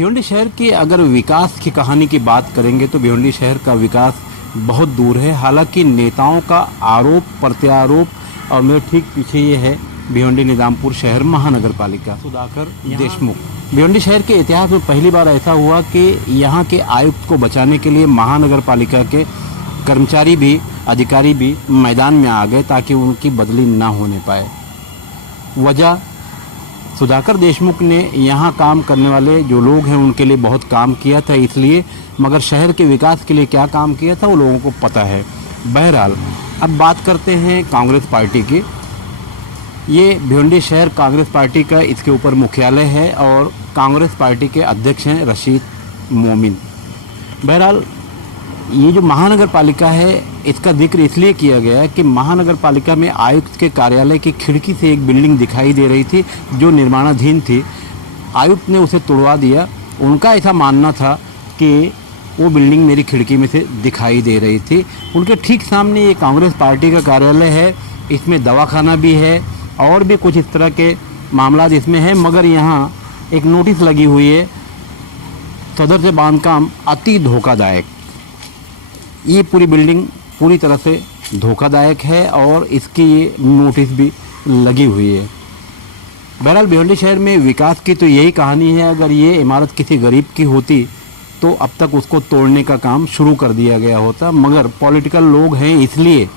भिवंडी शहर की अगर विकास की कहानी की बात करेंगे तो भिवंडी शहर का विकास बहुत दूर है। हालांकि नेताओं का आरोप प्रत्यारोप और मेरे ठीक पीछे ये है भिवंडी निजामपुर शहर महानगर पालिका सुधाकर देशमुख। भिवंडी शहर के इतिहास में पहली बार ऐसा हुआ कि यहाँ के आयुक्त को बचाने के लिए महानगर पालिका के कर्मचारी भी अधिकारी भी मैदान में आ गए ताकि उनकी बदली ना होने पाए। वजह सुधाकर देशमुख ने यहाँ काम करने वाले जो लोग हैं उनके लिए बहुत काम किया था इसलिए, मगर शहर के विकास के लिए क्या काम किया था वो लोगों को पता है। बहरहाल अब बात करते हैं कांग्रेस पार्टी की। ये भिवंडी शहर कांग्रेस पार्टी का इसके ऊपर मुख्यालय है और कांग्रेस पार्टी के अध्यक्ष हैं रशीद मोमिन। बहरहाल ये जो महानगर पालिका है इसका जिक्र इसलिए किया गया है कि महानगर पालिका में आयुक्त के कार्यालय की खिड़की से एक बिल्डिंग दिखाई दे रही थी जो निर्माणाधीन थी। आयुक्त ने उसे तोड़वा दिया। उनका ऐसा मानना था कि वो बिल्डिंग मेरी खिड़की में से दिखाई दे रही थी। उनके ठीक सामने ये कांग्रेस पार्टी का कार्यालय है, इसमें दवाखाना भी है और भी कुछ इस तरह के मामला इसमें है, मगर यहाँ एक नोटिस लगी हुई है सदर से बांधकाम अति धोखादायक। ये पूरी बिल्डिंग पूरी तरह से धोखादायक है और इसकी ये नोटिस भी लगी हुई है। बहरहाल भिवंडी शहर में विकास की तो यही कहानी है। अगर ये इमारत किसी गरीब की होती तो अब तक उसको तोड़ने का काम शुरू कर दिया गया होता, मगर पॉलिटिकल लोग हैं इसलिए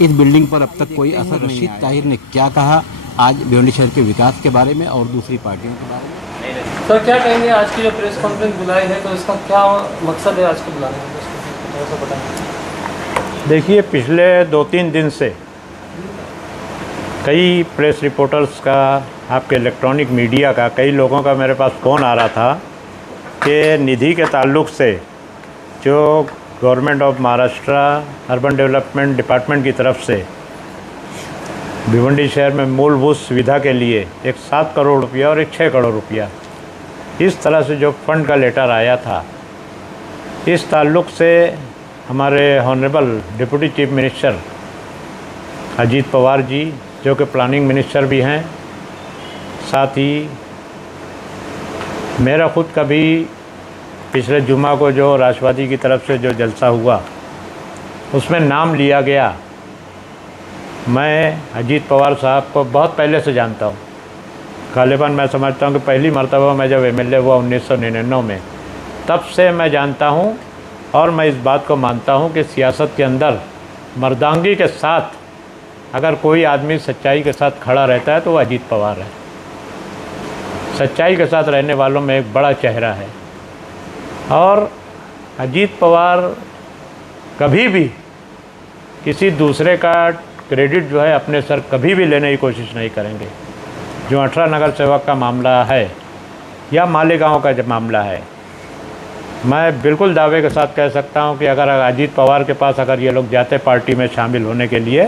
इस बिल्डिंग पर अब तक कोई असर नहीं। रशीद ताहिर ने क्या कहा आज भिवंडी शहर के विकास के बारे में और दूसरी पार्टियों के बारे में। सर क्या कहेंगे, आज की जो प्रेस कॉन्फ्रेंस बुलाई है तो इसका क्या मकसद है आज को बुलाने का? देखिए, पिछले 2-3 दिन से कई प्रेस रिपोर्टर्स का, आपके इलेक्ट्रॉनिक मीडिया का, कई लोगों का मेरे पास फ़ोन आ रहा था कि निधि के ताल्लुक़ से जो government of Maharashtra urban development department की तरफ से भिवंडी शहर में मूलभूत सुविधा के लिए एक 7 करोड़ रुपया और एक 6 करोड़ रुपया, इस तरह से जो फंड का लेटर आया था, इस ताल्लुक़ से हमारे honourable deputy chief minister Ajit Pawar ji, जो कि प्लानिंग मिनिस्टर भी हैं, साथ ही मेरा ख़ुद का भी पिछले जुमा को जो राष्ट्रवादी की तरफ से जो जलसा हुआ उसमें नाम लिया गया। मैं अजीत पवार साहब को बहुत पहले से जानता हूँ। गालिबन मैं समझता हूँ कि पहली मर्तबा मैं जब एमएलए हुआ 1999 में, तब से मैं जानता हूँ और मैं इस बात को मानता हूँ कि सियासत के अंदर मर्दांगी के साथ अगर कोई आदमी सच्चाई के साथ खड़ा रहता है तो वो अजीत पवार है। सच्चाई के साथ रहने वालों में एक बड़ा चेहरा है और अजीत पवार कभी भी किसी दूसरे का क्रेडिट जो है अपने सर कभी भी लेने की कोशिश नहीं करेंगे। जो 18 नगर सेवक का मामला है या मालेगांव का जब मामला है, मैं बिल्कुल दावे के साथ कह सकता हूं कि अगर अजीत पवार के पास अगर ये लोग जाते पार्टी में शामिल होने के लिए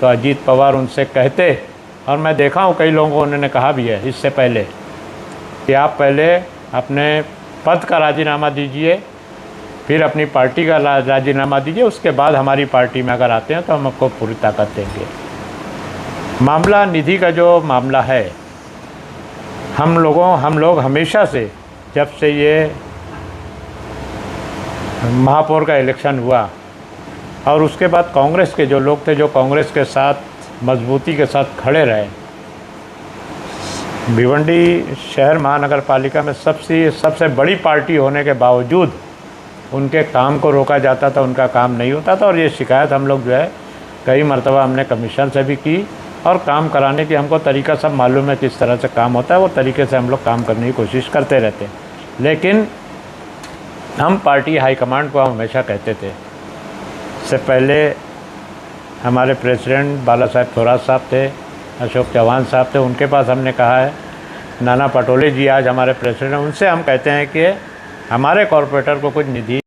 तो अजीत पवार उनसे कहते, और मैं देखा हूं कई लोगों को उन्होंने कहा भी है इससे पहले कि आप पहले अपने पद का राजीनामा दीजिए, फिर अपनी पार्टी का राजीनामा दीजिए, उसके बाद हमारी पार्टी में अगर आते हैं तो हम आपको पूरी ताकत देंगे। मामला निधि का जो मामला है, हम लोग हमेशा से जब से ये महापौर का इलेक्शन हुआ और उसके बाद कांग्रेस के जो लोग थे, जो कांग्रेस के साथ मजबूती के साथ खड़े रहे, भिवंडी शहर महानगर पालिका में सबसे बड़ी पार्टी होने के बावजूद उनके काम को रोका जाता था, उनका काम नहीं होता था। और ये शिकायत हम लोग जो है कई मरतबा हमने कमीशन से भी की और काम कराने की हमको तरीका सब मालूम है, किस तरह से काम होता है, वो तरीके से हम लोग काम करने की कोशिश करते रहते हैं। लेकिन हम पार्टी हाईकमांड को हम हमेशा कहते थे, इससे पहले हमारे प्रेसिडेंट बाला साहब थोराट साहब थे, अशोक चौहान साहब थे, उनके पास हमने कहा है, नाना पटोले जी आज हमारे प्रेसिडेंट हैं, उनसे हम कहते हैं कि हमारे कॉरपोरेटर को कुछ निधि